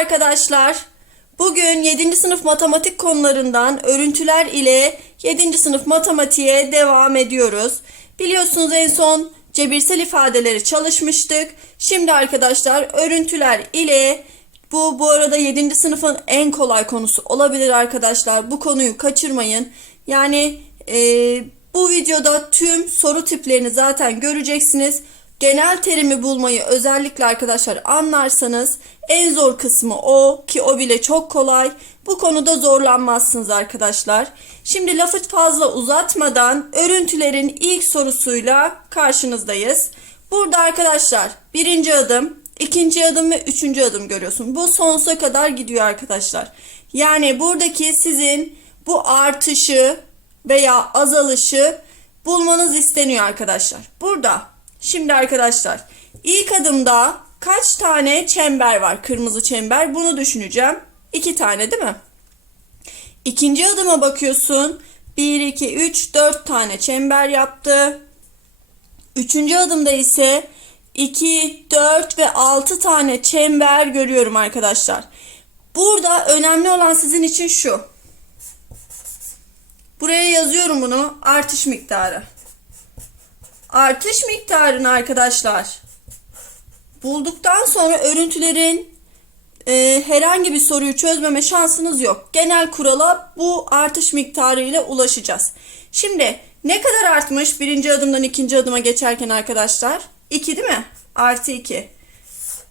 arkadaşlar. Bugün 7. sınıf matematik konularından örüntüler ile 7. sınıf matematiğe devam ediyoruz. Biliyorsunuz en son cebirsel ifadeleri çalışmıştık. Şimdi arkadaşlar örüntüler ile bu bu arada 7. sınıfın en kolay konusu olabilir arkadaşlar. Bu konuyu kaçırmayın. Yani e, bu videoda tüm soru tiplerini zaten göreceksiniz. Genel terimi bulmayı özellikle arkadaşlar anlarsanız en zor kısmı o ki o bile çok kolay. Bu konuda zorlanmazsınız arkadaşlar. Şimdi lafı fazla uzatmadan örüntülerin ilk sorusuyla karşınızdayız. Burada arkadaşlar birinci adım, ikinci adım ve üçüncü adım görüyorsun. Bu sonsuza kadar gidiyor arkadaşlar. Yani buradaki sizin bu artışı veya azalışı bulmanız isteniyor arkadaşlar. Burada şimdi arkadaşlar ilk adımda kaç tane çember var? Kırmızı çember bunu düşüneceğim. İki tane değil mi? İkinci adıma bakıyorsun. 1, 2, 3, 4 tane çember yaptı. Üçüncü adımda ise 2, 4 ve 6 tane çember görüyorum arkadaşlar. Burada önemli olan sizin için şu. Buraya yazıyorum bunu. Artış miktarı. Artış miktarını arkadaşlar bulduktan sonra örüntülerin e, herhangi bir soruyu çözmeme şansınız yok. Genel kurala bu artış miktarı ile ulaşacağız. Şimdi ne kadar artmış birinci adımdan ikinci adıma geçerken arkadaşlar? 2 değil mi? Artı 2.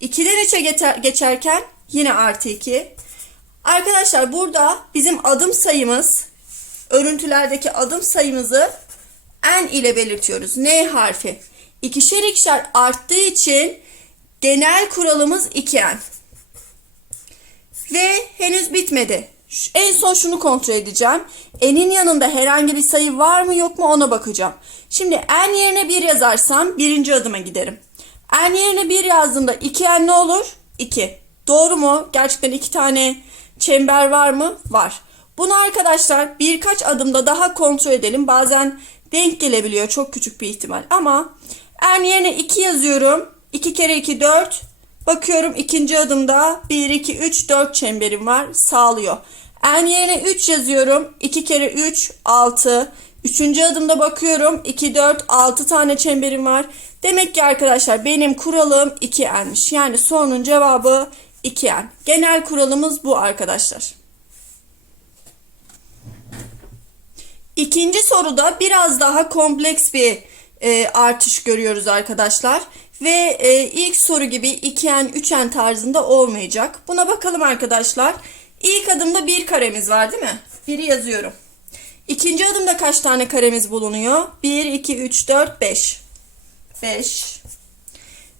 2'den 3'e geçer, geçerken yine artı 2. Arkadaşlar burada bizim adım sayımız örüntülerdeki adım sayımızı n ile belirtiyoruz. N harfi. İkişer ikişer arttığı için genel kuralımız 2n. Ve henüz bitmedi. En son şunu kontrol edeceğim. N'in yanında herhangi bir sayı var mı yok mu ona bakacağım. Şimdi n yerine 1 yazarsam birinci adıma giderim. n yerine 1 yazdığımda 2n ne olur? 2. Doğru mu? Gerçekten 2 tane çember var mı? Var. Bunu arkadaşlar birkaç adımda daha kontrol edelim. Bazen denk gelebiliyor çok küçük bir ihtimal. Ama n yerine 2 yazıyorum. 2 kere 2 4. Bakıyorum ikinci adımda 1, 2, 3, 4 çemberim var. Sağlıyor. n yerine 3 yazıyorum. 2 kere 3 6. Üçüncü adımda bakıyorum 2, 4, 6 tane çemberim var. Demek ki arkadaşlar benim kuralım 2n'miş. Yani sorunun cevabı 2n. Genel kuralımız bu arkadaşlar. İkinci soruda biraz daha kompleks bir e, artış görüyoruz arkadaşlar. Ve e, ilk soru gibi 2n, 3n tarzında olmayacak. Buna bakalım arkadaşlar. İlk adımda bir karemiz var değil mi? Biri yazıyorum. İkinci adımda kaç tane karemiz bulunuyor? 1, 2, 3, 4, 5. 5.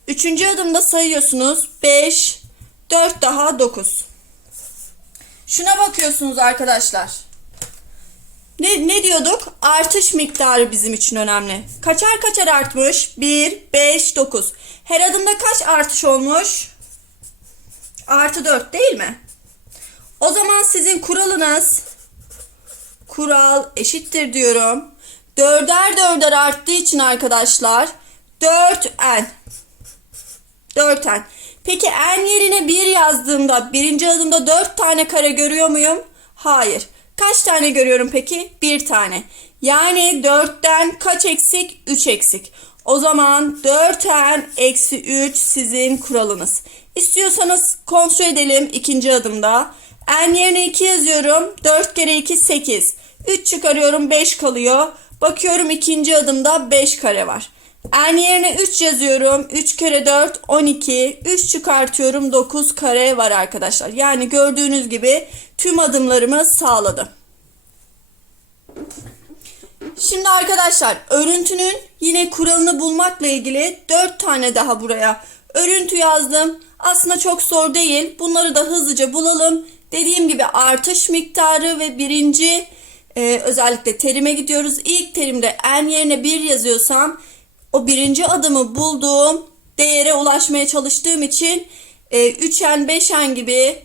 Üçüncü adımda sayıyorsunuz. 5, 4 daha 9. Şuna bakıyorsunuz arkadaşlar. Ne, ne diyorduk? Artış miktarı bizim için önemli. Kaçar kaçar artmış? 1, 5, 9. Her adımda kaç artış olmuş? Artı 4 değil mi? O zaman sizin kuralınız kural eşittir diyorum. Dörder dörder arttığı için arkadaşlar 4n. 4n. Peki n yerine 1 yazdığımda birinci adımda 4 tane kare görüyor muyum? Hayır. Kaç tane görüyorum peki? Bir tane. Yani 4'ten kaç eksik? 3 eksik. O zaman 4n eksi 3 sizin kuralınız. İstiyorsanız kontrol edelim ikinci adımda. n yerine 2 yazıyorum. 4 kere 2 8. 3 çıkarıyorum 5 kalıyor. Bakıyorum ikinci adımda 5 kare var. N yerine 3 yazıyorum. 3 kere 4 12. 3 çıkartıyorum 9 kare var arkadaşlar. Yani gördüğünüz gibi tüm adımlarımı sağladı. Şimdi arkadaşlar örüntünün yine kuralını bulmakla ilgili 4 tane daha buraya örüntü yazdım. Aslında çok zor değil. Bunları da hızlıca bulalım. Dediğim gibi artış miktarı ve birinci e, özellikle terime gidiyoruz. İlk terimde n yerine 1 yazıyorsam o birinci adımı bulduğum değere ulaşmaya çalıştığım için e, 3n 5n gibi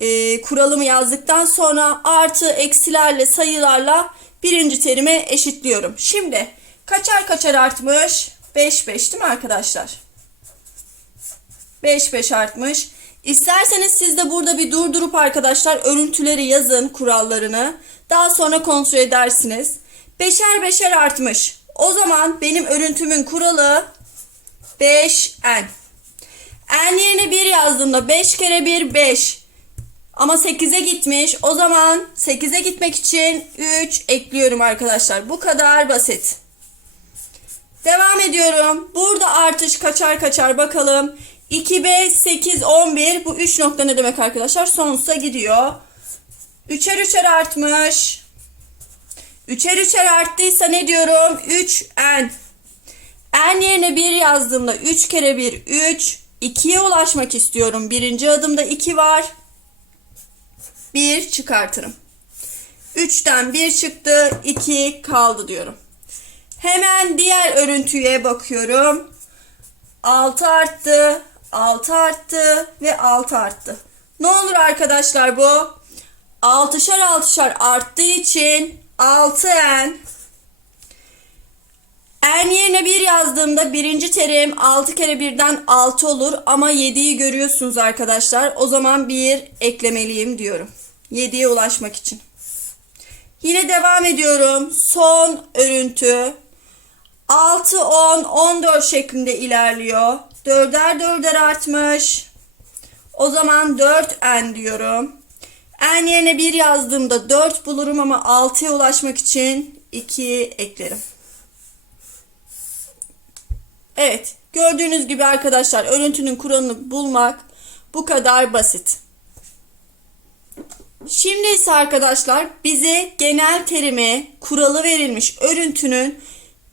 e, kuralımı yazdıktan sonra artı eksilerle sayılarla birinci terime eşitliyorum. Şimdi kaçar kaçar artmış? 5 5 değil mi arkadaşlar? 5 5 artmış. İsterseniz siz de burada bir durdurup arkadaşlar örüntüleri yazın kurallarını. Daha sonra kontrol edersiniz. Beşer beşer artmış. O zaman benim örüntümün kuralı 5n. n yerine 1 yazdığımda 5 kere 1 5. Ama 8'e gitmiş. O zaman 8'e gitmek için 3 ekliyorum arkadaşlar. Bu kadar basit. Devam ediyorum. Burada artış kaçar kaçar bakalım. 2, 5, 8, 11. Bu 3 nokta ne demek arkadaşlar? Sonsuza gidiyor. Üçer üçer artmış. Üçer üçer arttıysa ne diyorum? 3n. n yerine 1 yazdığımda 3 kere 1 3. 2'ye ulaşmak istiyorum. Birinci adımda 2 var. 1 çıkartırım. 3'ten 1 çıktı. 2 kaldı diyorum. Hemen diğer örüntüye bakıyorum. 6 arttı, 6 arttı ve 6 arttı. Ne olur arkadaşlar bu? 6'şar 6'şar arttığı için 6n n yerine 1 yazdığımda birinci terim 6 kere 1'den 6 olur ama 7'yi görüyorsunuz arkadaşlar. O zaman 1 eklemeliyim diyorum. 7'ye ulaşmak için. Yine devam ediyorum. Son örüntü. 6, 10, 14 şeklinde ilerliyor. Dörder dörder artmış. O zaman 4n diyorum. N yerine 1 yazdığımda 4 bulurum ama 6'ya ulaşmak için 2 eklerim. Evet, gördüğünüz gibi arkadaşlar örüntünün kuralını bulmak bu kadar basit. Şimdi ise arkadaşlar bize genel terimi, kuralı verilmiş örüntünün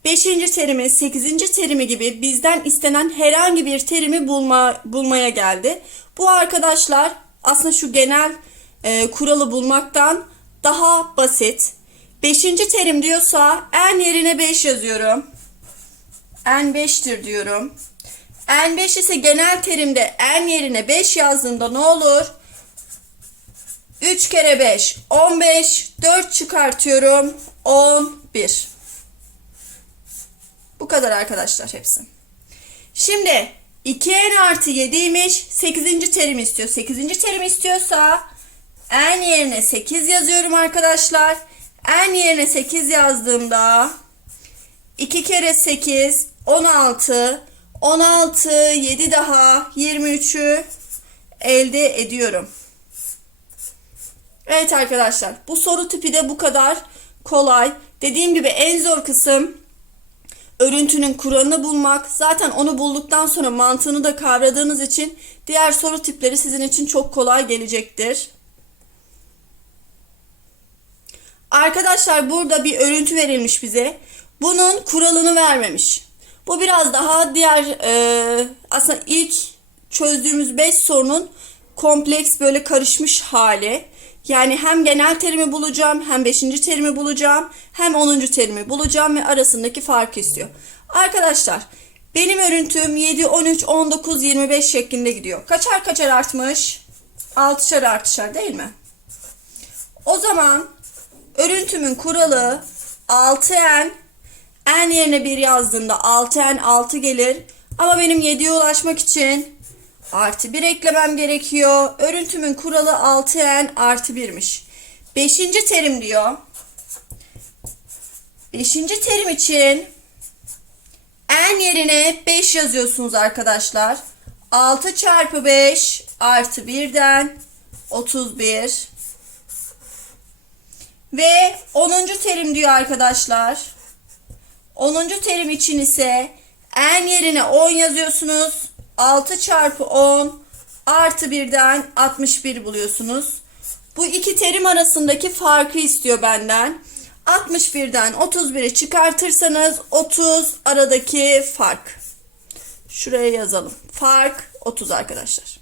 5. terimi, 8. terimi gibi bizden istenen herhangi bir terimi bulma, bulmaya geldi. Bu arkadaşlar aslında şu genel e, kuralı bulmaktan daha basit. 5. terim diyorsa n yerine 5 yazıyorum. n5'tir diyorum. n5 ise genel terimde n yerine 5 yazdığımda ne olur? 3 kere 5 15 4 çıkartıyorum 11 bu kadar arkadaşlar hepsi şimdi 2n artı 7'ymiş 8. terim istiyor 8. terim istiyorsa n yerine 8 yazıyorum arkadaşlar n yerine 8 yazdığımda 2 kere 8 16 16 7 daha 23'ü elde ediyorum. Evet arkadaşlar bu soru tipi de bu kadar kolay. Dediğim gibi en zor kısım örüntünün kuralını bulmak. Zaten onu bulduktan sonra mantığını da kavradığınız için diğer soru tipleri sizin için çok kolay gelecektir. Arkadaşlar burada bir örüntü verilmiş bize. Bunun kuralını vermemiş. Bu biraz daha diğer e, aslında ilk çözdüğümüz 5 sorunun kompleks böyle karışmış hali. Yani hem genel terimi bulacağım, hem 5. terimi bulacağım, hem 10. terimi bulacağım ve arasındaki farkı istiyor. Arkadaşlar, benim örüntüm 7, 13, 19, 25 şeklinde gidiyor. Kaçar kaçar artmış? 6'şar artışar değil mi? O zaman örüntümün kuralı 6n n yerine 1 yazdığında 6n 6 gelir. Ama benim 7'ye ulaşmak için artı 1 eklemem gerekiyor. Örüntümün kuralı 6n artı 1'miş. 5. terim diyor. 5. terim için n yerine 5 yazıyorsunuz arkadaşlar. 6 çarpı 5 artı 1'den 31. Ve 10. terim diyor arkadaşlar. 10. terim için ise n yerine 10 yazıyorsunuz. 6 çarpı 10 artı 1'den 61 buluyorsunuz. Bu iki terim arasındaki farkı istiyor benden. 61'den 31'i çıkartırsanız 30 aradaki fark. Şuraya yazalım. Fark 30 arkadaşlar.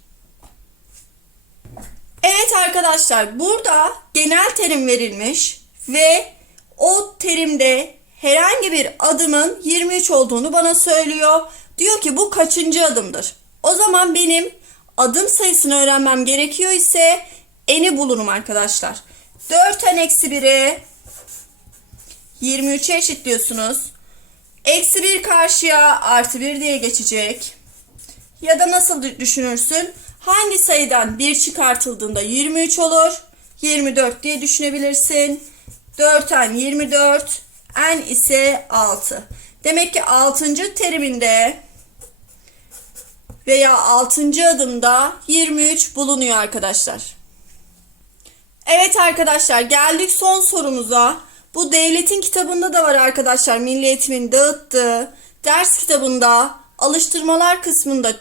Arkadaşlar burada genel terim verilmiş ve o terimde herhangi bir adımın 23 olduğunu bana söylüyor. Diyor ki bu kaçıncı adımdır? O zaman benim adım sayısını öğrenmem gerekiyor ise eni bulurum arkadaşlar. 4n eksi 1'i 23'e eşitliyorsunuz. Eksi 1 karşıya artı 1 diye geçecek. Ya da nasıl düşünürsün? Hangi sayıdan 1 çıkartıldığında 23 olur? 24 diye düşünebilirsin. 4n 24, n ise 6. Demek ki 6. teriminde veya 6. adımda 23 bulunuyor arkadaşlar. Evet arkadaşlar geldik son sorumuza. Bu devletin kitabında da var arkadaşlar. Milli Eğitim'in dağıttığı ders kitabında alıştırmalar kısmında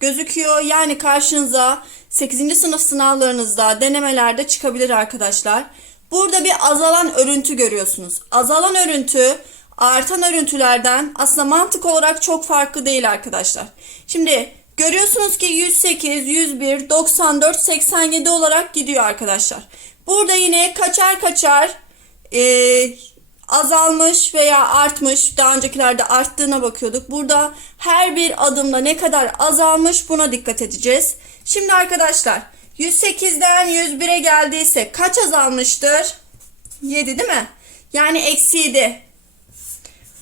gözüküyor. Yani karşınıza 8. sınıf sınavlarınızda denemelerde çıkabilir arkadaşlar. Burada bir azalan örüntü görüyorsunuz. Azalan örüntü artan örüntülerden aslında mantık olarak çok farklı değil arkadaşlar. Şimdi görüyorsunuz ki 108, 101, 94, 87 olarak gidiyor arkadaşlar. Burada yine kaçar kaçar azalmış veya artmış. Daha öncekilerde arttığına bakıyorduk. Burada her bir adımda ne kadar azalmış buna dikkat edeceğiz. Şimdi arkadaşlar 108'den 101'e geldiyse kaç azalmıştır? 7 değil mi? Yani eksi 7.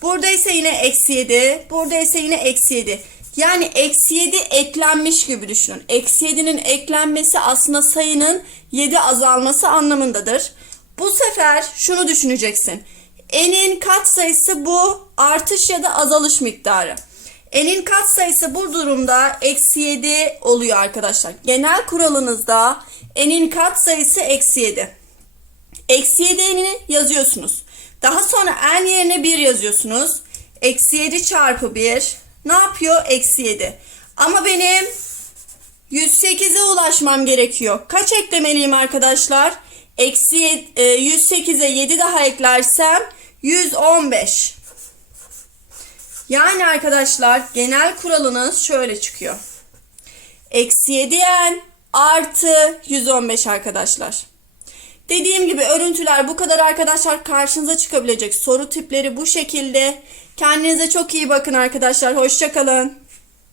Burada ise yine eksi 7. Burada ise yine eksi 7. Yani eksi 7 eklenmiş gibi düşünün. Eksi 7'nin eklenmesi aslında sayının 7 azalması anlamındadır. Bu sefer şunu düşüneceksin. N'in katsayısı bu artış ya da azalış miktarı. N'in katsayısı bu durumda eksi 7 oluyor arkadaşlar. Genel kuralınızda N'in katsayısı eksi 7. Eksi 7'ni yazıyorsunuz. Daha sonra n yerine 1 yazıyorsunuz. Eksi 7 çarpı 1 ne yapıyor? Eksi 7. Ama benim 108'e ulaşmam gerekiyor. Kaç eklemeliyim arkadaşlar? Eksi yed- e, 108'e 7 daha eklersem 115. Yani arkadaşlar genel kuralınız şöyle çıkıyor. Eksi 7n artı 115 arkadaşlar. Dediğim gibi örüntüler bu kadar arkadaşlar karşınıza çıkabilecek soru tipleri bu şekilde. Kendinize çok iyi bakın arkadaşlar. Hoşçakalın.